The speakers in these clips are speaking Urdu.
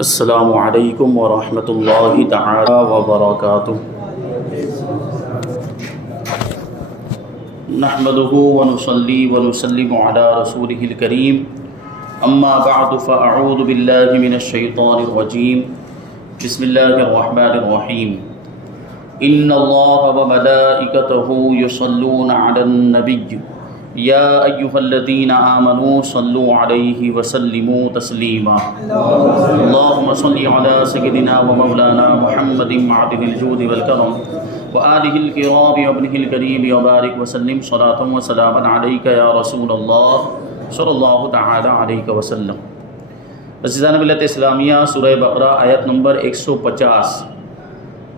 السلام علیکم ورحمۃ اللہ تعالی وبرکاتہ۔ نحمده ونصلي ونسلم على رسوله الكريم، اما بعد فاعوذ باللہ من الشیطان الرجیم، بسم اللہ الرحمن الرحیم۔ ان اللہ وملائکتہ یصلون علی النبی یا ایہا الذین آمنوا صلوا علیہ وسلموا تسلیما۔ اللہم صل علی سیدنا ومولانا محمد معدن الجود والکرم وآلہ الکرام وابنہ الکریم وبارک وسلم صلاۃ وسلاما علیک یا رسول اللہ صلی اللہ تعالی علیہ وسلم۔ عزیزان ملت اسلامیہ، سورہ بقرہ آیت نمبر 150،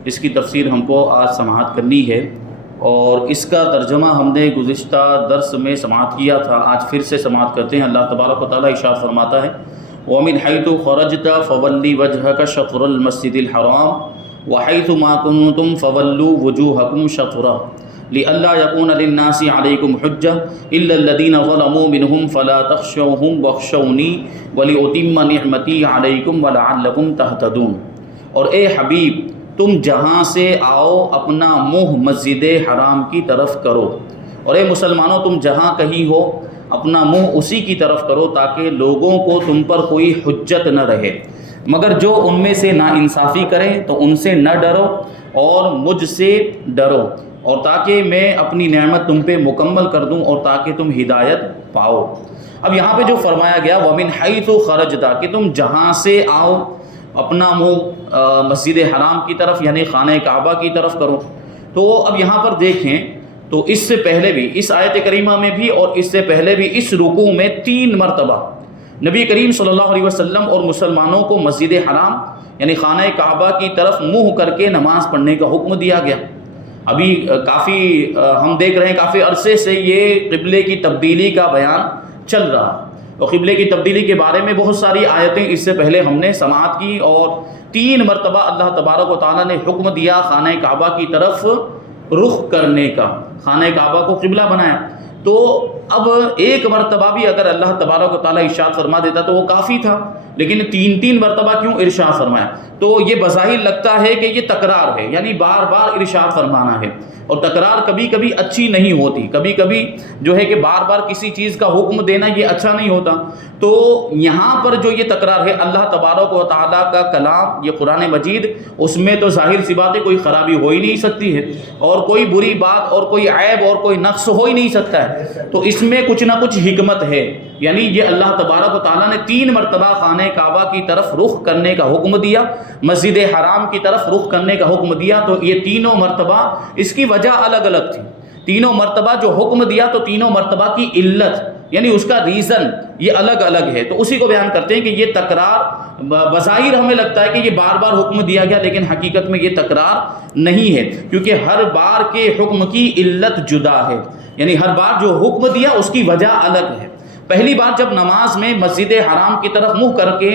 اس کی تفسیر ہم کو آج سماعت کرنی ہے، اور اس کا ترجمہ ہم نے گزشتہ درس میں سماعت کیا تھا، آج پھر سے سماعت کرتے ہیں۔ اللہ تبارک و تعالیٰ ارشاد فرماتا ہے: وَمِنْ حَيْثُ خَرَجْتَ فَوَلِّ وَجْهَكَ شَطْرَ الْمَسْجِدِ الْحَرَامِ وَحَيْثُ مَا كُنْتُمْ فَوَلُّوا وُجُوهَكُمْ شَطْرَهُ لِئَلَّا يَكُونَ لِلنَّاسِ عَلَيْكُمْ حُجَّةٌ إِلَّا الَّذِينَ ظَلَمُوا مِنْهُمْ فَلَا تَخْشَوْهُمْ وَاخْشَوْنِي وَلِأُتِمَّ نِعْمَتِي عَلَيْكُمْ وَلَعَلَّكُمْ تَهْتَدُونَ۔ اور اے حبیب، تم جہاں سے آؤ اپنا منہ مسجد حرام کی طرف کرو، اور اے مسلمانوں، تم جہاں کہیں ہو اپنا منہ اسی کی طرف کرو، تاکہ لوگوں کو تم پر کوئی حجت نہ رہے، مگر جو ان میں سے ناانصافی کریں تو ان سے نہ ڈرو اور مجھ سے ڈرو، اور تاکہ میں اپنی نعمت تم پہ مکمل کر دوں اور تاکہ تم ہدایت پاؤ۔ اب یہاں پہ جو فرمایا گیا وَمِنْ حَيْثُ خَرَجْتَ، کہ تم جہاں سے آؤ اپنا منہ مسجد حرام کی طرف یعنی خانہ کعبہ کی طرف کرو۔ تو اب یہاں پر دیکھیں تو اس سے پہلے بھی، اس آیت کریمہ میں بھی اور اس سے پہلے بھی، اس رکوع میں 3 مرتبہ نبی کریم صلی اللہ علیہ وسلم اور مسلمانوں کو مسجد حرام یعنی خانہ کعبہ کی طرف منہ کر کے نماز پڑھنے کا حکم دیا گیا۔ ابھی کافی ہم دیکھ رہے ہیں کافی عرصے سے یہ قبلے کی تبدیلی کا بیان چل رہا، اور قبلے کی تبدیلی کے بارے میں بہت ساری آیتیں اس سے پہلے ہم نے سماعت کی، اور 3 مرتبہ اللہ تبارک و تعالیٰ نے حکم دیا خانہ کعبہ کی طرف رخ کرنے کا، خانہ کعبہ کو قبلہ بنایا۔ تو اب ایک مرتبہ بھی اگر اللہ تبارک و تعالیٰ ارشاد فرما دیتا تو وہ کافی تھا، لیکن 3 مرتبہ کیوں ارشاد فرمایا؟ تو یہ بظاہر لگتا ہے کہ یہ تکرار ہے، یعنی بار بار ارشاد فرمانا ہے، اور تکرار کبھی کبھی اچھی نہیں ہوتی، کبھی کبھی جو ہے کہ بار بار کسی چیز کا حکم دینا یہ اچھا نہیں ہوتا۔ تو یہاں پر جو یہ تکرار ہے، اللہ تبارک و تعالیٰ کا کلام یہ قرآن مجید، اس میں تو ظاہر سی بات ہے کوئی خرابی ہو ہی نہیں سکتی ہے، اور کوئی بری بات اور کوئی عیب اور کوئی نقص ہو ہی نہیں سکتا ہے، تو اس میں کچھ نہ کچھ حکمت ہے۔ یعنی یہ اللہ تبارک و تعالیٰ نے 3 مرتبہ خانہ کعبہ کی طرف رخ کرنے کا حکم دیا، مسجد حرام کی طرف رخ کرنے کا حکم دیا، تو یہ 3 مرتبہ اس کی وجہ الگ الگ تھی۔ 3 مرتبہ جو حکم دیا تو 3 مرتبہ کی علت یعنی اس کا ریزن یہ الگ الگ ہے، تو اسی کو بیان کرتے ہیں کہ یہ تکرار بظاہر ہمیں لگتا ہے کہ یہ بار بار حکم دیا گیا، لیکن حقیقت میں یہ تکرار نہیں ہے، کیونکہ ہر بار کے حکم کی علت جدا ہے، یعنی ہر بار جو حکم دیا اس کی وجہ الگ ہے۔ پہلی بار جب نماز میں مسجد حرام کی طرف منہ کر کے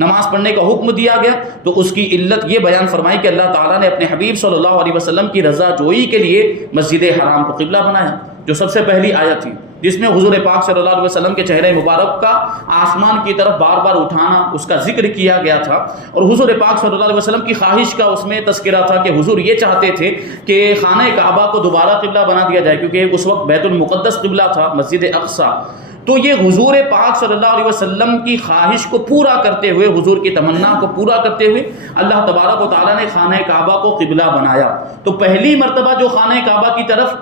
نماز پڑھنے کا حکم دیا گیا تو اس کی علت یہ بیان فرمائی کہ اللہ تعالیٰ نے اپنے حبیب صلی اللہ علیہ وسلم کی رضا جوئی کے لیے مسجد حرام کو قبلہ بنایا، جو سب سے پہلی آیت تھی، جس میں حضور پاک صلی اللہ علیہ وسلم کے چہرے مبارک کا آسمان کی طرف بار بار اٹھانا اس کا ذکر کیا گیا تھا، اور حضور پاک صلی اللہ علیہ وسلم کی خواہش کا اس میں تذکرہ تھا کہ حضور یہ چاہتے تھے کہ خانہ کعبہ کو دوبارہ قبلہ بنا دیا جائے، کیونکہ اس وقت بیت المقدس قبلہ تھا، مسجد اقصی۔ تو یہ حضور پاک صلی اللہ علیہ وسلم کی خواہش کو پورا کرتے ہوئے، حضور کی تمنا کو پورا کرتے ہوئے اللہ تبارک و تعالیٰ نے خانہ کعبہ کو قبلہ بنایا۔ تو پہلی مرتبہ جو خانہ کعبہ کی طرف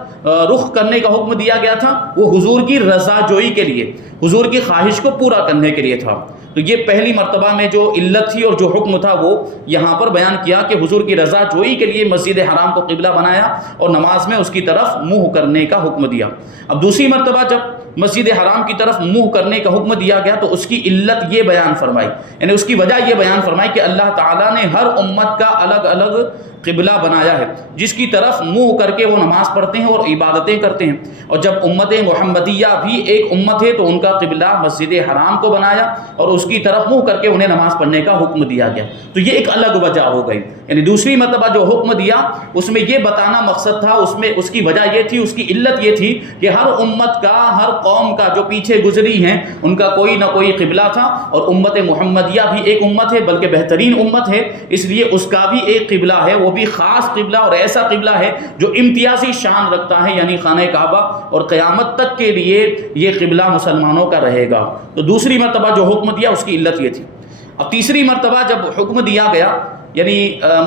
رخ کرنے کا حکم دیا گیا تھا وہ حضور کی رضا جوئی کے لیے، حضور کی خواہش کو پورا کرنے کے لیے تھا۔ تو یہ پہلی مرتبہ میں جو علت تھی اور جو حکم تھا وہ یہاں پر بیان کیا کہ حضور کی رضا جوئی کے لیے مسجد حرام کو قبلہ بنایا اور نماز میں اس کی طرف منہ کرنے کا حکم دیا۔ اب دوسری مرتبہ جب مسجد حرام کی طرف منہ کرنے کا حکم دیا گیا تو اس کی علت یہ بیان فرمائی، یعنی اس کی وجہ یہ بیان فرمائی کہ اللہ تعالیٰ نے ہر امت کا الگ الگ قبلہ بنایا ہے جس کی طرف منہ کر کے وہ نماز پڑھتے ہیں اور عبادتیں کرتے ہیں. اور جب امت محمدیہ بھی ایک امت ہے تو ان کا قبلہ مسجد حرام کو بنایا اور اس کی طرف منہ کر کے انہیں نماز پڑھنے کا حکم دیا گیا. تو یہ ایک الگ وجہ ہو گئی. یعنی دوسری مرتبہ جو حکم دیا اس میں یہ بتانا مقصد تھا، اس میں اس کی وجہ یہ تھی، اس کی علت یہ تھی کہ ہر امت کا، ہر قوم کا جو پیچھے گزری ہیں ان کا کوئی نہ کوئی قبلہ تھا، اور امت محمدیہ بھی ایک امت ہے بلکہ بہترین امت ہے، اس لیے اس کا بھی ایک قبلہ ہے، وہ بھی خاص قبلہ اور ایسا قبلہ ہے جو امتیازی شان رکھتا ہے، یعنی خانہ کعبہ، اور قیامت تک کے لیے یہ قبلہ مسلمانوں کا رہے گا. تو دوسری مرتبہ جو حکم دیا اس کی علت یہ تھی. اب تیسری مرتبہ جب حکم دیا گیا یعنی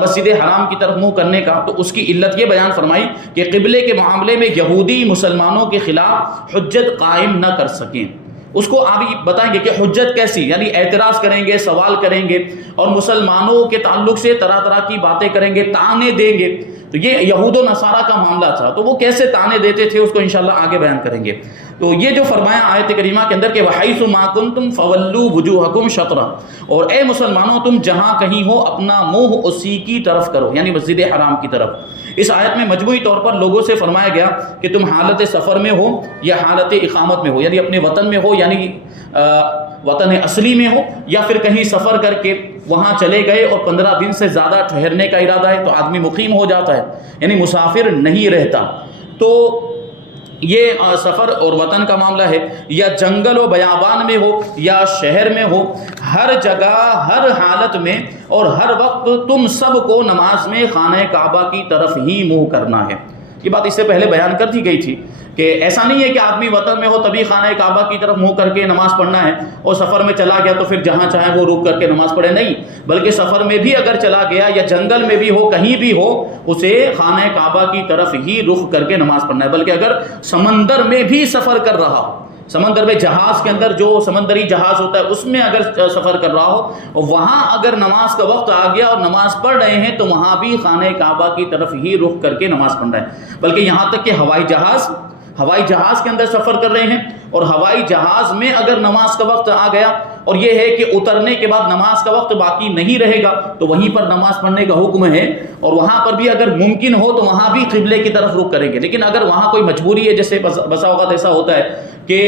مسجد حرام کی طرف منہ کرنے کا، تو اس کی علت یہ بیان فرمائی کہ قبلے کے معاملے میں یہودی مسلمانوں کے خلاف حجت قائم نہ کر سکیں. اس کو آپ بتائیں گے کہ حجت کیسی، یعنی اعتراض کریں گے، سوال کریں گے اور مسلمانوں کے تعلق سے طرح طرح کی باتیں کریں گے، طعنے دیں گے. تو یہ یہود و نصارہ کا معاملہ تھا، تو وہ کیسے طعنے دیتے تھے اس کو انشاءاللہ آگے بیان کریں گے. تو یہ جو فرمایا آیت کریمہ کے اندر کہ وَحَيْثُ مَا كُنْتُمْ فَوَلُّوا وُجُوهَكُمْ شَطْرًا، اور اے مسلمانوں تم جہاں کہیں ہو اپنا منہ اسی کی طرف کرو، یعنی مسجد حرام کی طرف. اس آیت میں مجموعی طور پر لوگوں سے فرمایا گیا کہ تم حالت سفر میں ہو یا حالت اقامت میں ہو، یعنی اپنے وطن میں ہو، یعنی وطن اصلی میں ہو، یا پھر کہیں سفر کر کے وہاں چلے گئے اور 15 دن سے زیادہ ٹھہرنے کا ارادہ ہے تو آدمی مقیم ہو جاتا ہے، یعنی مسافر نہیں رہتا. تو یہ سفر اور وطن کا معاملہ ہے، یا جنگل و بیابان میں ہو یا شہر میں ہو، ہر جگہ ہر حالت میں اور ہر وقت تم سب کو نماز میں خانہ کعبہ کی طرف ہی منہ کرنا ہے. یہ بات اس سے پہلے بیان کر دی گئی تھی کہ ایسا نہیں ہے کہ آدمی وطن میں ہو تبھی خانہ کعبہ کی طرف منہ کر کے نماز پڑھنا ہے، اور سفر میں چلا گیا تو پھر جہاں چاہے وہ رک کر کے نماز پڑھے. نہیں، بلکہ سفر میں بھی اگر چلا گیا یا جنگل میں بھی ہو، کہیں بھی ہو، اسے خانہ کعبہ کی طرف ہی رخ کر کے نماز پڑھنا ہے. بلکہ اگر سمندر میں بھی سفر کر رہا ہو، سمندر میں جہاز کے اندر جو سمندری جہاز ہوتا ہے اس میں اگر سفر کر رہا ہو، وہاں اگر نماز کا وقت آ گیا اور نماز پڑھ رہے ہیں تو وہاں بھی خانہ کعبہ کی طرف ہی رخ کر کے نماز پڑھنا ہے. بلکہ یہاں تک کہ ہوائی جہاز کے اندر سفر کر رہے ہیں اور ہوائی جہاز میں اگر نماز کا وقت آ گیا اور یہ ہے کہ اترنے کے بعد نماز کا وقت باقی نہیں رہے گا تو وہیں پر نماز پڑھنے کا حکم ہے، اور وہاں پر بھی اگر ممکن ہو تو وہاں بھی قبلے کی طرف رخ کریں گے. لیکن اگر وہاں کوئی مجبوری ہے، جیسے بسا اوقات ایسا ہوتا ہے کہ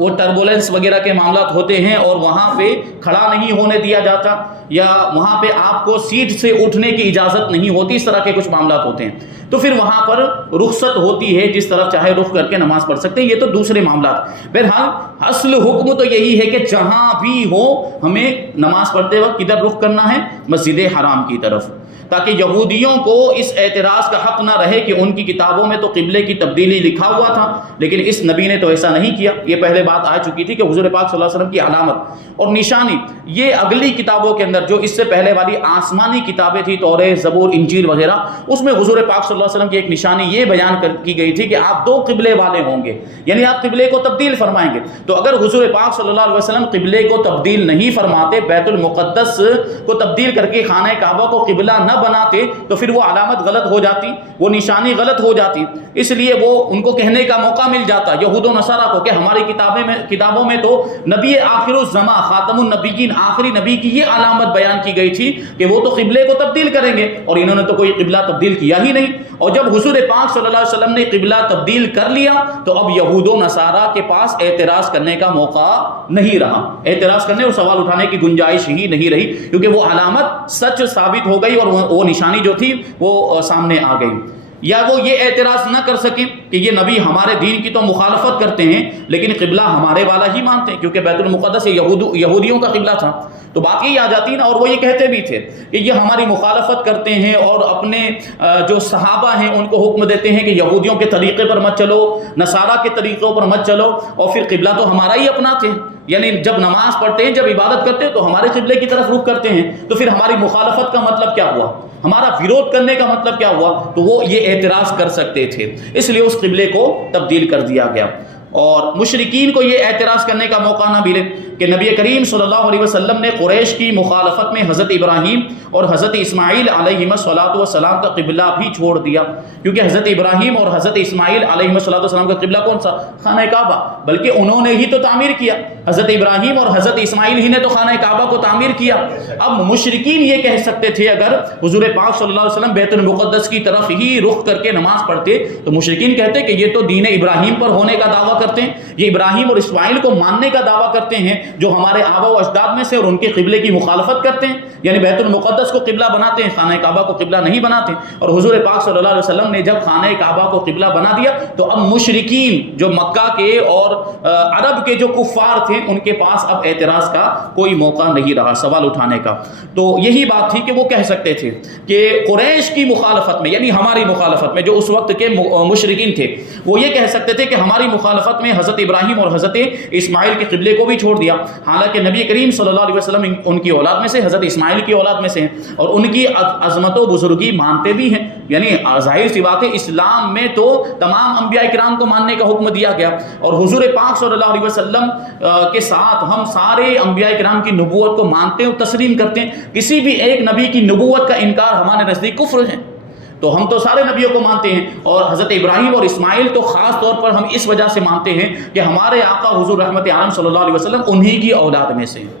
وہ ٹربولنس وغیرہ کے معاملات ہوتے ہیں اور وہاں پہ کھڑا نہیں ہونے دیا جاتا، یا وہاں پہ آپ کو سیٹ سے اٹھنے کی اجازت نہیں ہوتی، اس طرح کے کچھ معاملات ہوتے ہیں، تو پھر وہاں پر رخصت ہوتی ہے، جس طرف چاہے رخ کر کے نماز پڑھ سکتے ہیں. یہ تو دوسرے معاملات. بہرحال اصل حکم تو یہی ہے کہ جہاں بھی ہو ہمیں نماز پڑھتے وقت کدھر رخ کرنا ہے؟ مسجد حرام کی طرف، تاکہ یہودیوں کو اس اعتراض کا حق نہ رہے کہ ان کی کتابوں میں تو قبلے کی تبدیلی لکھا ہوا تھا لیکن اس نبی نے تو ایسا نہیں کیا. یہ پہلے بات آ چکی تھی کہ حضور پاک صلی اللہ علیہ وسلم کی علامت اور نشانی یہ اگلی کتابوں کے اندر جو اس سے پہلے والی آسمانی کتابیں تھی، تورات، زبور، انجیل وغیرہ، اس میں حضور پاک صلی اللہ علیہ وسلم کی ایک نشانی یہ بیان کی گئی تھی کہ آپ دو قبلے والے ہوں گے، یعنی آپ قبلے کو تبدیل فرمائیں گے. تو اگر حضور پاک صلی اللہ علیہ وسلم قبلے کو تبدیل نہیں فرماتے، بیت المقدس کو تبدیل کر کے خانہ کعبہ کو قبلہ نہ بناتے، تو پھر وہ علامت غلط ہو جاتی، وہ نشانی غلط ہو جاتی. اس لیے وہ ان کو کہنے کا موقع مل جاتا یہود و نصارہ کو کہ ہماری کتابوں میں تو نبی آخر الزمان خاتم النبیین، آخری نبی کی یہ علامت بیان کی گئی تھی کہ وہ تو قبلے کو تبدیل کریں گے، اور انہوں نے تو کوئی قبلہ تبدیل کیا ہی نہیں. اور جب حضور پاک صلی اللہ علیہ وسلم نے قبلہ تبدیل کر لیا تو اب یہود و نصارہ کے پاس اعتراض کرنے کا موقع نہیں رہا، اعتراض کرنے اور سوال اٹھانے کی گنجائش ہی نہیں رہی، کیونکہ وہ علامت سچ ثابت ہو گئی اور وہ نشانی جو تھی وہ سامنے آ گئی. یا وہ یہ اعتراض نہ کر سکیں کہ یہ نبی ہمارے دین کی تو مخالفت کرتے ہیں لیکن قبلہ ہمارے والا ہی مانتے ہیں، کیونکہ بیت المقدس یہودیوں کا قبلہ تھا. تو بات یہی آ جاتی نا، اور وہ یہ کہتے بھی تھے کہ یہ ہماری مخالفت کرتے ہیں اور اپنے جو صحابہ ہیں ان کو حکم دیتے ہیں کہ یہودیوں کے طریقے پر مت چلو، نصارہ کے طریقوں پر مت چلو، اور پھر قبلہ تو ہمارا ہی اپناتے ہیں. یعنی جب نماز پڑھتے ہیں، جب عبادت کرتے ہیں تو ہمارے قبلے کی طرف رخ کرتے ہیں، تو پھر ہماری مخالفت کا مطلب کیا ہوا؟ ہمارا ویرود کرنے کا مطلب کیا ہوا؟ تو وہ یہ اعتراض کر سکتے تھے، اس لیے اس قبلے کو تبدیل کر دیا گیا. اور مشرکین کو یہ اعتراض کرنے کا موقع نہ ملے کہ نبی کریم صلی اللہ علیہ وسلم نے قریش کی مخالفت میں حضرت ابراہیم اور حضرت اسماعیل علیہ السلام کا قبلہ بھی چھوڑ دیا، کیونکہ حضرت ابراہیم اور حضرت اسماعیل علیہ السلام کا قبلہ کون سا؟ خانہ کعبہ، بلکہ انہوں نے ہی تو تعمیر کیا، حضرت ابراہیم اور حضرت اسماعیل ہی نے تو خانہ کعبہ کو تعمیر کیا۔ اب مشرکین یہ کہہ سکتے تھے اگر حضور پاک صلی اللہ علیہ وسلم بیت المقدس کی طرف ہی رخ کر کے نماز پڑھتے تو مشرکین کہتے کہ یہ تو دین ابراہیم پر ہونے کا دعویٰ کرتے ہیں، یہ ابراہیم اور اسماعیل کو ماننے کا دعویٰ کرتے ہیں جو ہمارے آبا و اجداد میں سے، اور ان کے قبلے کی مخالفت کرتے ہیں، یعنی بیت المقدس کو قبلہ بناتے ہیں، خانہ کعبہ کو قبلہ نہیں بناتے۔ اور حضور پاک صلی اللہ علیہ وسلم نے جب خانہ کعبہ کو قبلہ بنا دیا تو اب مشرکین جو مکہ کے اور عرب کے جو کفار تھے ان کے پاس اب اعتراض کا کوئی موقع نہیں رہا، سوال اٹھانے کا۔ تو یہی بات تھی کہ وہ کہہ سکتے تھے کہ قریش کی مخالفت میں، یعنی ہماری مخالفت میں، جو اس وقت کے مشرکین تھے وہ یہ کہہ سکتے تھے کہ ہماری مخالفت میں حضرت ابراہیم اور حضرت اسماعیل کے قبلے کو بھی چھوڑ دیا، حالانکہ نبی کریم صلی اللہ علیہ وسلم ان کی اولاد میں سے، حضرت اسماعیل کی اولاد میں سے ہیں، اور ان کی عظمت و بزرگی مانتے بھی ہیں۔ یعنی ظاہر سی بات ہے اسلام میں تو تمام انبیاء کرام کو ماننے کا حکم دیا گیا، اور حضور پاک صلی اللہ علیہ وسلم کے ساتھ ہم سارے انبیاء کرام کی نبوت کو مانتے ہیں اور تسلیم کرتے ہیں، کسی بھی ایک نبی کی نبوت کا انکار ہمارے نزدیک کفر ہے۔ تو ہم تو سارے نبیوں کو مانتے ہیں، اور حضرت ابراہیم اور اسماعیل تو خاص طور پر ہم اس وجہ سے مانتے ہیں کہ ہمارے آقا حضور رحمت عالم صلی اللہ علیہ وسلم انہی کی اولاد میں سے ہیں۔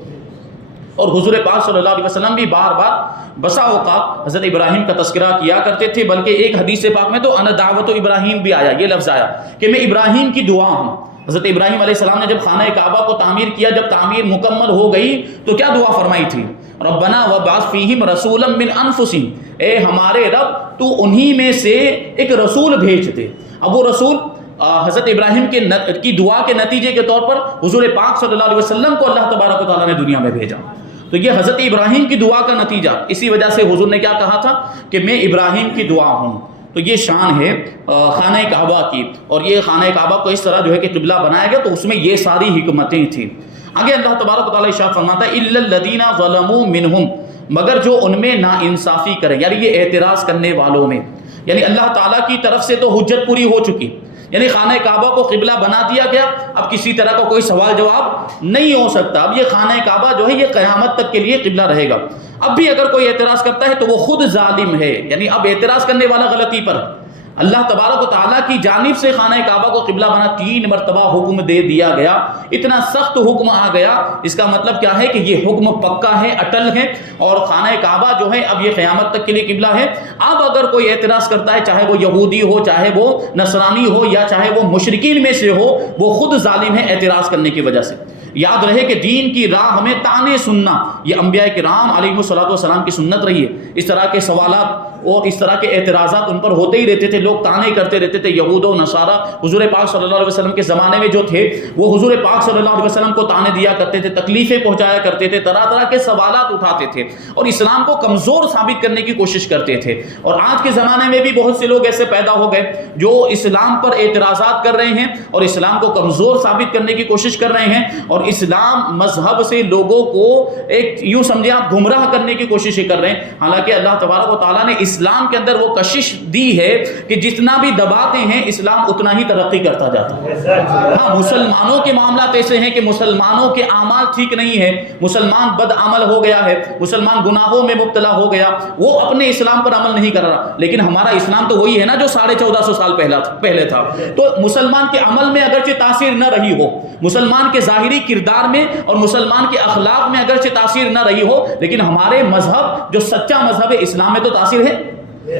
اور حضور پاک صلی اللہ علیہ وسلم بھی بار بار بسا اوقات حضرت ابراہیم کا تذکرہ کیا کرتے تھے، بلکہ ایک حدیث پاک میں تو انا دعوت ابراہیم بھی آیا، یہ لفظ آیا کہ میں ابراہیم کی دعا ہوں۔ حضرت ابراہیم علیہ السلام نے جب خانہ کعبہ کو تعمیر کیا، جب تعمیر مکمل ہو گئی تو کیا دعا فرمائی تھی؟ ربنا وبعث فیہم رسولا من انفسہم، اے ہمارے رب تو انہی میں سے ایک رسول بھیج دے۔ اب وہ رسول حضرت ابراہیم کی دعا کے نتیجے کے طور پر حضور پاک صلی اللہ علیہ وسلم کو اللہ تبارک و تعالیٰ نے دنیا میں بھیجا۔ تو یہ حضرت ابراہیم کی دعا کا نتیجہ، اسی وجہ سے حضور نے کیا کہا تھا کہ میں ابراہیم کی دعا ہوں۔ تو یہ شان ہے خانہ کعبہ کی، اور یہ خانہ کعبہ کو اس طرح جو ہے کہ قبلہ بنایا گیا، تو اس میں یہ ساری حکمتیں تھیں۔ آگے اللہ تبارک و تعالیٰ ارشاد فرماتا ہے الا الذین ظلموا منہم، مگر جو ان میں ناانصافی کریں، یعنی یہ اعتراض کرنے والوں میں، یعنی اللہ تعالیٰ کی طرف سے تو حجت پوری ہو چکی، یعنی خانہ کعبہ کو قبلہ بنا دیا گیا، اب کسی طرح کا کوئی سوال جواب نہیں ہو سکتا، اب یہ خانہ کعبہ جو ہے یہ قیامت تک کے لیے قبلہ رہے گا۔ اب بھی اگر کوئی اعتراض کرتا ہے تو وہ خود ظالم ہے، یعنی اب اعتراض کرنے والا غلطی پر اللہ تبارک و تعالیٰ کی جانب سے خانہ کعبہ کو قبلہ بنا 3 مرتبہ حکم دے دیا گیا، اتنا سخت حکم آ گیا، اس کا مطلب کیا ہے کہ یہ حکم پکا ہے، اٹل ہے، اور خانہ کعبہ جو ہے اب یہ قیامت تک کے لیے قبلہ ہے۔ اب اگر کوئی اعتراض کرتا ہے، چاہے وہ یہودی ہو، چاہے وہ نصرانی ہو، یا چاہے وہ مشرکین میں سے ہو، وہ خود ظالم ہے اعتراض کرنے کی وجہ سے۔ یاد رہے کہ دین کی راہ ہمیں تانے سننا، یہ انبیاء کرام علیہ السلام کی سنت رہی ہے۔ اس طرح کے سوالات اور اس طرح کے اعتراضات ان پر ہوتے ہی رہتے تھے، لوگ تانے کرتے رہتے تھے۔ یہود و نصارہ حضور پاک صلی اللہ علیہ وسلم کے زمانے میں جو تھے وہ حضور پاک صلی اللہ علیہ وسلم کو تانے دیا کرتے تھے، تکلیفیں پہنچایا کرتے تھے، طرح طرح کے سوالات اٹھاتے تھے اور اسلام کو کمزور ثابت کرنے کی کوشش کرتے تھے۔ اور آج کے زمانے میں بھی بہت سے لوگ ایسے پیدا ہو گئے جو اسلام پر اعتراضات کر رہے ہیں اور اسلام کو کمزور ثابت کرنے کی کوشش کر رہے ہیں، اور اسلام مذہب سے لوگوں کو ایک یوں سمجھے آپ گمراہ کرنے کی کوشش کر رہے ہیں۔ حالانکہ اللہ تبارک و تعالیٰ نے اسلام کے اندر وہ کشش دی ہے کہ جتنا بھی دباتے ہیں اسلام اتنا ہی ترقی کرتا جاتا ہے۔ ہاں، مسلمانوں کے معاملات ایسے ہیں کہ مسلمانوں کے اعمال ٹھیک نہیں ہے، مسلمان بد عمل ہو گیا ہے، مسلمان گناہوں میں مبتلا ہو گیا، وہ اپنے اسلام پر عمل نہیں کر رہا، لیکن ہمارا اسلام تو وہی ہے نا جو 1450 سال پہلے تھا۔ تو مسلمان کے عمل میں اگرچہ تاثیر نہ رہی ہو، مسلمان کے ظاہری کردار میں اور مسلمان کے اخلاق میں اگرچہ تاثیر نہ رہی ہو، لیکن ہمارے مذہب جو سچا مذہب ہے اسلام میں تو تاثیر ہے،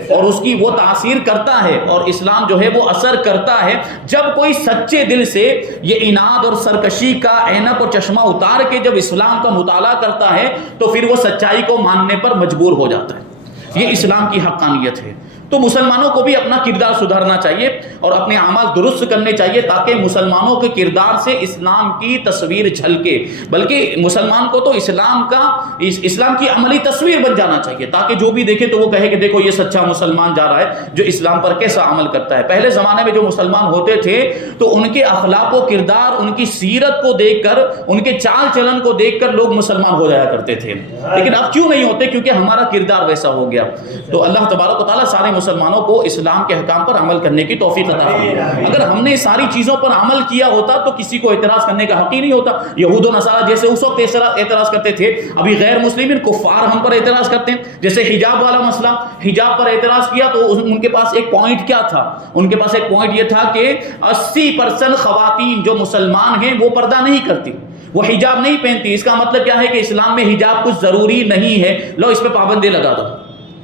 اور اس کی وہ تاثیر کرتا ہے، اور اسلام جو ہے وہ اثر کرتا ہے جب کوئی سچے دل سے یہ اناد اور سرکشی کا عینک اور چشمہ اتار کے جب اسلام کا مطالعہ کرتا ہے تو پھر وہ سچائی کو ماننے پر مجبور ہو جاتا ہے۔ یہ اسلام کی حقانیت ہے۔ تو مسلمانوں کو بھی اپنا کردار سدھارنا چاہیے اور اپنے اعمال درست کرنے چاہیے تاکہ مسلمانوں کے کردار سے اسلام کی تصویر جھلکے، بلکہ مسلمان کو تو اسلام کی عملی تصویر بن جانا چاہیے تاکہ جو بھی دیکھے تو وہ کہے کہ دیکھو یہ سچا مسلمان جا رہا ہے جو اسلام پر کیسا عمل کرتا ہے۔ پہلے زمانے میں جو مسلمان ہوتے تھے تو ان کے اخلاق و کردار، ان کی سیرت کو دیکھ کر، ان کے چال چلن کو دیکھ کر لوگ مسلمان ہو جایا کرتے تھے، لیکن اب کیوں نہیں ہوتے؟ کیونکہ ہمارا کردار ویسا ہو گیا۔ تو اللہ تبارک و تعالیٰ سارے مسلمانوں کو اسلام کے احکام پر عمل کرنے کی توفیق عطا فرمائے۔ اگر ہم نے ساری چیزوں پر عمل کیا ہوتا تو کسی کو اعتراض کرنے کا حق ہی نہیں ہوتا۔ یہود و نصارہ جیسے اس وقت اعتراض کرتے تھے، ابھی غیر مسلمین کفار ہم پر اعتراض کرتے ہیں۔ جیسے حجاب والا مسئلہ، حجاب پر اعتراض کیا تو ان کے پاس ایک پوائنٹ کیا تھا؟ ان کے پاس ایک پوائنٹ یہ تھا کہ 80% خواتین جو مسلمان ہیں وہ پردہ نہیں کرتی، وہ حجاب نہیں پہنتی۔ اس کا مطلب کیا ہے کہ اسلام میں حجاب کچھ ضروری نہیں ہے، لو اس پہ پابندی لگا دو۔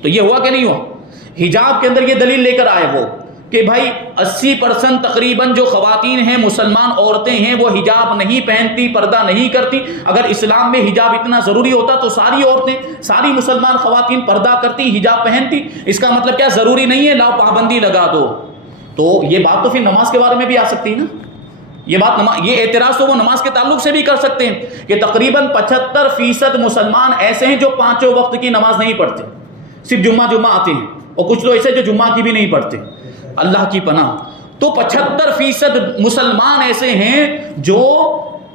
تو یہ ہوا کہ نہیں ہوا؟ حجاب کے اندر یہ دلیل لے کر آئے وہ کہ بھائی 80% تقریباً جو خواتین ہیں، مسلمان عورتیں ہیں، وہ حجاب نہیں پہنتی، پردہ نہیں کرتی۔ اگر اسلام میں حجاب اتنا ضروری ہوتا تو ساری عورتیں، ساری مسلمان خواتین پردہ کرتی، حجاب پہنتی۔ اس کا مطلب کیا؟ ضروری نہیں ہے، لاؤ پابندی لگا دو۔ تو یہ بات تو پھر نماز کے بارے میں بھی آ سکتی ہے نا۔ یہ اعتراض تو وہ نماز کے تعلق سے بھی کر سکتے ہیں کہ تقریباً 75% مسلمان ایسے ہیں جو 5 وقت کی نماز نہیں پڑھتے، صرف جمعہ آتے ہیں، اور کچھ لوگ ایسے جو جمعہ کی بھی نہیں پڑھتے۔ اللہ کی پناہ۔ تو 75% مسلمان ایسے ہیں جو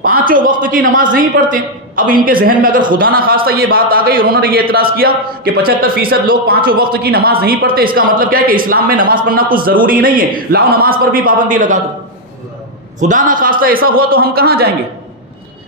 5 وقت کی نماز نہیں پڑھتے۔ اب ان کے ذہن میں اگر خدا نہ خواستہ یہ بات آ گئی اور انہوں نے یہ اعتراض کیا کہ 75% لوگ 5 وقت کی نماز نہیں پڑھتے، اس کا مطلب کیا ہے کہ اسلام میں نماز پڑھنا کچھ ضروری نہیں ہے، لاؤ نماز پر بھی پابندی لگا دو۔ خدا نہ خواستہ ایسا ہوا تو ہم کہاں جائیں گے؟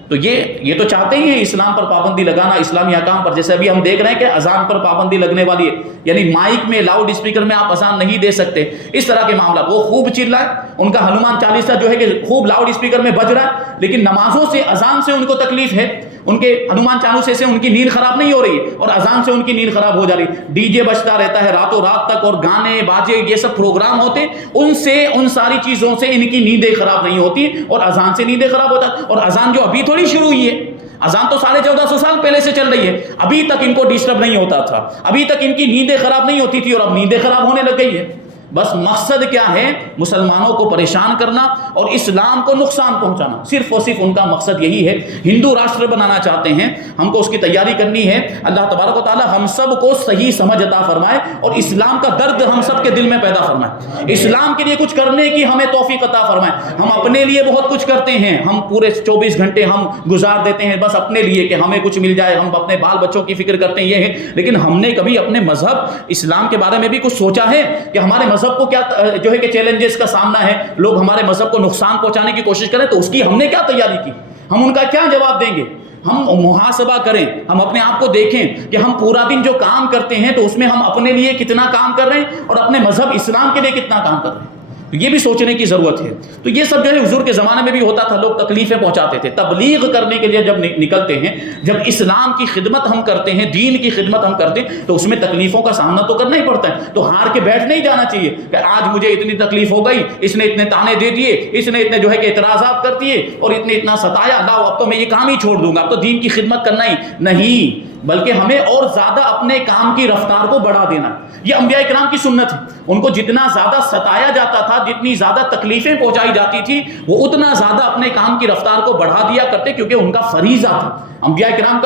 تو یہ تو چاہتے ہی ہیں اسلام پر پابندی لگانا، اسلامی احکام پر۔ جیسے ابھی ہم دیکھ رہے ہیں کہ اذان پر پابندی لگنے والی ہے، یعنی مائک میں لاؤڈ اسپیکر میں آپ اذان نہیں دے سکتے، اس طرح کے معاملات۔ وہ خوب چلائے، ان کا ہنومان چالیسا جو ہے کہ خوب لاؤڈ اسپیکر میں بج رہا ہے، لیکن نمازوں سے، اذان سے ان کو تکلیف ہے۔ ان کے ہنومان چالیسے سے ان کی نیند خراب نہیں ہو رہی ہے، اور اذان سے ان کی نیند خراب ہو جا رہی ہے۔ ڈی جے بجتا رہتا ہے راتوں رات تک، اور گانے باجے یہ سب پروگرام ہوتے ہیں، ان ساری چیزوں سے ان کی نیندیں خراب نہیں ہوتی، اور اذان سے نیندیں خراب ہوتا ہے۔ اور اذان جو ابھی تھوڑی شروع ہوئی ہے، اذان تو 1450 سال پہلے سے چل رہی ہے، ابھی تک ان کو ڈسٹرب نہیں ہوتا تھا، ابھی تک ان کی نیندیں خراب نہیں ہوتی تھی، اور اب نیندیں خراب ہونے لگ گئی ہے۔ بس مقصد کیا ہے؟ مسلمانوں کو پریشان کرنا اور اسلام کو نقصان پہنچانا، صرف اور صرف ان کا مقصد یہی ہے۔ ہندو راشٹر بنانا چاہتے ہیں، ہم کو اس کی تیاری کرنی ہے۔ اللہ تبارک و تعالی ہم سب کو صحیح سمجھ عطا فرمائے اور اسلام کا درد ہم سب کے دل میں پیدا فرمائے، اسلام کے لیے کچھ کرنے کی ہمیں توفیق عطا فرمائے۔ ہم اپنے لیے بہت کچھ کرتے ہیں، ہم پورے 24 گھنٹے ہم گزار دیتے ہیں بس اپنے لیے کہ ہمیں کچھ مل جائے، ہم اپنے بال بچوں کی فکر کرتے ہیں، یہ ہے، لیکن ہم نے کبھی اپنے مذہب اسلام کے بارے میں بھی کچھ سوچا ہے کہ ہمارے مذہب کو کیا جو ہے کہ چیلنجز کا سامنا ہے، لوگ ہمارے مذہب کو نقصان پہنچانے کی کوشش کریں تو اس کی ہم نے کیا تیاری کی، ہم ان کا کیا جواب دیں گے؟ ہم محاسبہ کریں، ہم اپنے آپ کو دیکھیں کہ ہم پورا دن جو کام کرتے ہیں تو اس میں ہم اپنے لیے کتنا کام کر رہے ہیں اور اپنے مذہب اسلام کے لیے کتنا کام کر رہے ہیں، یہ بھی سوچنے کی ضرورت ہے۔ تو یہ سب جو ہے حضور کے زمانے میں بھی ہوتا تھا، لوگ تکلیفیں پہنچاتے تھے۔ تبلیغ کرنے کے لیے جب نکلتے ہیں، جب اسلام کی خدمت ہم کرتے ہیں، دین کی خدمت ہم کرتے ہیں، تو اس میں تکلیفوں کا سامنا تو کرنا ہی پڑتا ہے۔ تو ہار کے بیٹھ نہیں جانا چاہیے کہ آج مجھے اتنی تکلیف ہو گئی، اس نے اتنے تانے دے دیے، اس نے اتنے جو ہے کہ اعتراضات کر دیے اور اتنا ستایا، لاؤ اب تو میں یہ کام ہی چھوڑ دوں گا، اب تو دین کی خدمت کرنا ہی نہیں، بلکہ ہمیں اور زیادہ اپنے کام کی رفتار کو بڑھا دینا۔ یہ انبیاء کرام کی سنت ہے، ان کو جتنا زیادہ ستایا جاتا تھا، جتنی زیادہ تکلیفیں پہنچائی جاتی تھی، وہ اتنا زیادہ اپنے کام کی رفتار کو بڑھا دیا کرتے، کیونکہ ان کا فریضہ تھا۔ انبیاء کرام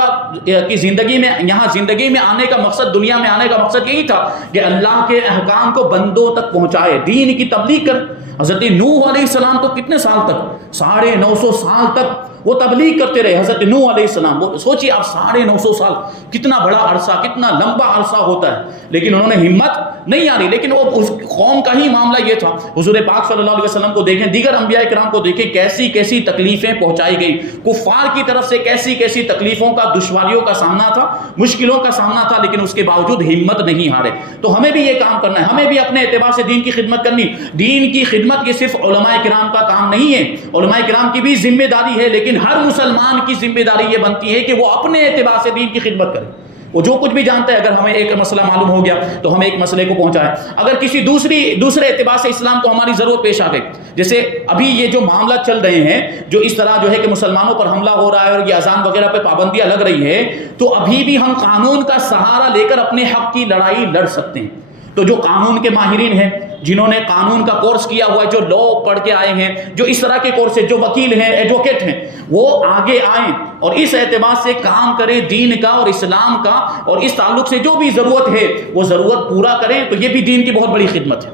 کی زندگی میں، یہاں زندگی میں آنے کا مقصد، دنیا میں آنے کا مقصد یہی تھا کہ اللہ کے احکام کو بندوں تک پہنچائے، دین کی تبلیغ کر۔ حضرت نوح علیہ السلام تو کتنے سال تک، 950 سال تک وہ تبلیغ کرتے رہے۔ حضرت نوح علیہ السلام، وہ سوچیے آپ 950 سال، کتنا بڑا عرصہ، کتنا لمبا عرصہ ہوتا ہے، لیکن انہوں نے ہمت نہیں آ رہی۔ لیکن وہ اس قوم کا ہی معاملہ یہ تھا۔ حضور پاک صلی اللہ علیہ وسلم کو دیکھیں، دیگر انبیاء کرام کو دیکھیں، کیسی کیسی تکلیفیں پہنچائی گئی، کفار کی طرف سے کیسی کیسی تکلیفوں کا، دشواریوں کا سامنا تھا، مشکلوں کا سامنا تھا، لیکن اس کے باوجود ہمت نہیں ہارے۔ تو ہمیں بھی یہ کام کرنا ہے، ہمیں بھی اپنے اعتبار سے دین کی خدمت کرنی۔ دین کی خدمت یہ صرف علماء کرام کا کام نہیں ہے، علماء کرام کی بھی ذمہ داری ہے، لیکن ہر مسلمان کی ذمہ داری یہ بنتی ہے کہ وہ اپنے اعتبار سے دین کی خدمت کرے۔ وہ جو کچھ بھی جانتا ہے، اگر ہمیں ایک مسئلہ معلوم ہو گیا تو ہمیں ایک مسئلے کو پہنچائے۔ اگر کسی دوسرے اعتبار سے اسلام کو ہماری ضرورت پیش آ گئی، جیسے ابھی یہ جو معاملات چل رہے ہیں، جو اس طرح جو ہے کہ مسلمانوں پر حملہ ہو رہا ہے اور یہ اذان وغیرہ پہ پابندیاں لگ رہی ہے، تو ابھی بھی ہم قانون کا سہارا لے کر اپنے حق کی لڑائی لڑ سکتے ہیں۔ تو جو قانون کے ماہرین ہیں، جنہوں نے قانون کا کورس کیا ہوا ہے، جو لا پڑھ کے آئے ہیں، جو اس طرح کے کورس، جو وکیل ہیں، ایڈوکیٹ ہیں، وہ آگے آئیں اور اس اعتبار سے کام کریں، دین کا اور اسلام کا، اور اس تعلق سے جو بھی ضرورت ہے وہ ضرورت پورا کریں۔ تو یہ بھی دین کی بہت بڑی خدمت ہے۔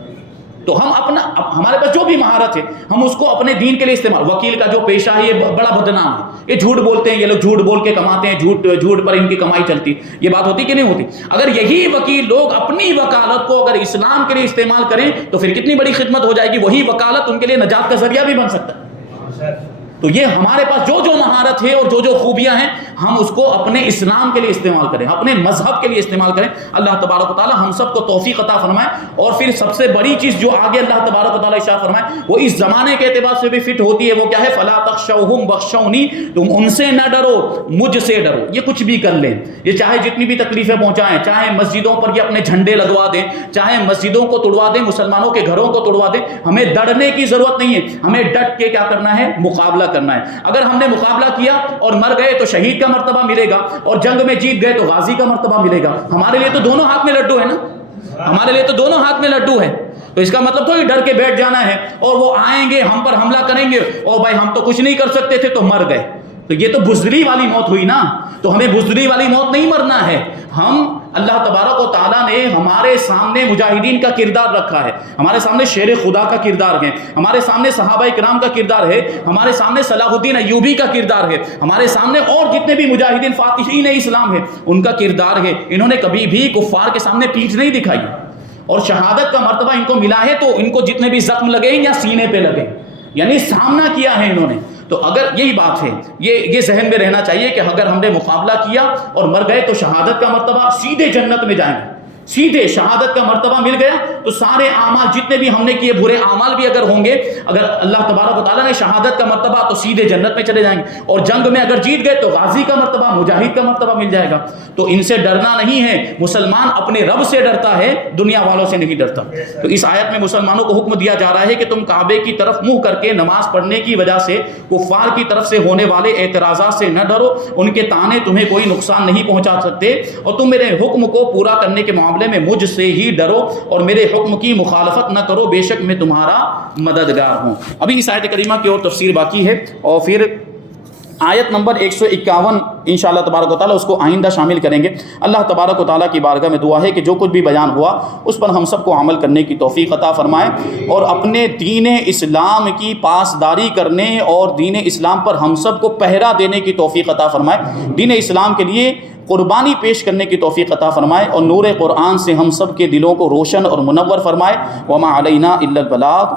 تو ہم ہمارے پاس جو بھی مہارت ہے ہم اس کو اپنے دین کے لیے استعمال. وکیل کا جو پیشہ ہے یہ بڑا بدنام ہے, یہ جھوٹ بولتے ہیں, یہ لوگ جھوٹ بول کے کماتے ہیں, جھوٹ پر ان کی کمائی چلتی. یہ بات ہوتی کہ نہیں ہوتی؟ اگر یہی وکیل لوگ اپنی وکالت کو اگر اسلام کے لیے استعمال کریں تو پھر کتنی بڑی خدمت ہو جائے گی. وہی وکالت ان کے لیے نجات کا ذریعہ بھی بن سکتا ہے. تو یہ ہمارے پاس جو مہارت ہے اور جو خوبیاں ہیں ہم اس کو اپنے اسلام کے لیے استعمال کریں, اپنے مذہب کے لیے استعمال کریں. اللہ تبارک و تعالی ہم سب کو توفیق عطا فرمائے. اور پھر سب سے بڑی چیز جو آگے اللہ تبارک و تعالی ارشاد فرمائے وہ اس زمانے کے اعتبار سے بھی فٹ ہوتی ہے. وہ کیا ہے؟ فلا تخشوہم واخشونی, تم ان سے نہ ڈرو, مجھ سے ڈرو. یہ کچھ بھی کر لیں, یہ چاہے جتنی بھی تکلیفیں پہنچائیں, چاہے مسجدوں پر یہ اپنے جھنڈے لگوا دیں, چاہے مسجدوں کو توڑوا دیں, مسلمانوں کے گھروں کو توڑوا دیں, ہمیں ڈرنے کی ضرورت نہیں ہے. ہمیں ڈٹ کے کیا کرنا ہے؟ مقابلہ کرنا ہے. اگر ہم نے مقابلہ کیا اور مر گئے تو شہید کا مرتبہ ملے گا, اور جنگ میں جیت گئے تو غازی کا مرتبہ ملے گا. ہمارے لیے تو دونوں ہاتھ میں لڈو ہے نا, ہمارے لیے تو دونوں ہاتھ میں لڈو ہے. تو اس کا مطلب تو ڈر کے بیٹھ جانا ہے اور وہ آئیں گے ہم پر حملہ کریں گے اور بھائی ہم تو کچھ نہیں کر سکتے تھے تو مر گئے, تو یہ تو بزدلی والی موت ہوئی نا. تو ہمیں بزدلی والی موت نہیں مرنا ہے. ہم اللہ تبارک و تعالیٰ نے ہمارے سامنے مجاہدین کا کردار رکھا ہے, ہمارے سامنے شیر خدا کا کردار ہے, ہمارے سامنے صحابہ کرام کا کردار ہے, ہمارے سامنے صلاح الدین ایوبی کا کردار ہے, ہمارے سامنے اور جتنے بھی مجاہدین فاتحین اسلام ہے ان کا کردار ہے. انہوں نے کبھی بھی کفار کے سامنے پیٹھ نہیں دکھائی اور شہادت کا مرتبہ ان کو ملا ہے. تو ان کو جتنے بھی زخم لگے یا سینے پہ لگے یعنی سامنا کیا ہے انہوں نے. تو اگر یہی بات ہے, یہ ذہن میں رہنا چاہیے کہ اگر ہم نے مقابلہ کیا اور مر گئے تو شہادت کا مرتبہ, سیدھے جنت میں جائیں گے, سیدھے شہادت کا مرتبہ مل گیا. تو سارے اعمال جتنے بھی ہم نے کیے برے اعمال بھی اگر ہوں گے, اگر اللہ تبارک و تعالیٰ نے شہادت کا مرتبہ تو سیدھے جنت میں چلے جائیں گے. اور جنگ میں اگر جیت گئے تو غازی کا مرتبہ, مجاہد کا مرتبہ مل جائے گا. تو ان سے ڈرنا نہیں ہے. مسلمان اپنے رب سے ڈرتا ہے, دنیا والوں سے نہیں ڈرتا. تو اس آیت میں مسلمانوں کو حکم دیا جا رہا ہے کہ تم کعبے کی طرف منہ کر کے نماز پڑھنے کی وجہ سے کفار کی طرف سے ہونے والے اعتراضات سے نہ ڈرو. ان کے طعنے تمہیں کوئی نقصان نہیں پہنچا سکتے, اور تم میرے حکم کو پورا کرنے کے معاملے میں مجھ سے ہی ڈرو اور میرے حکم کی مخالفت نہ کرو, بے شک میں تمہارا مددگار ہوں. ابھی اس آیت کریمہ کی اور تفسیر باقی ہے, اور پھر آیت نمبر 151 انشاءاللہ تبارک و تعالیٰ اس کو آئندہ شامل کریں گے. اللہ تبارک و تعالیٰ کی بارگاہ میں دعا ہے کہ جو کچھ بھی بیان ہوا اس پر ہم سب کو عمل کرنے کی توفیق عطا فرمائے, اور اپنے دین اسلام کی پاسداری کرنے اور دین اسلام پر ہم سب کو پہرا دینے کی توفیق عطا فرمائے. دین اسلام کے لیے قربانی پیش کرنے کی توفیق عطا فرمائے, اور نور قرآن سے ہم سب کے دلوں کو روشن اور منور فرمائے. وما علینا الا البلاغ.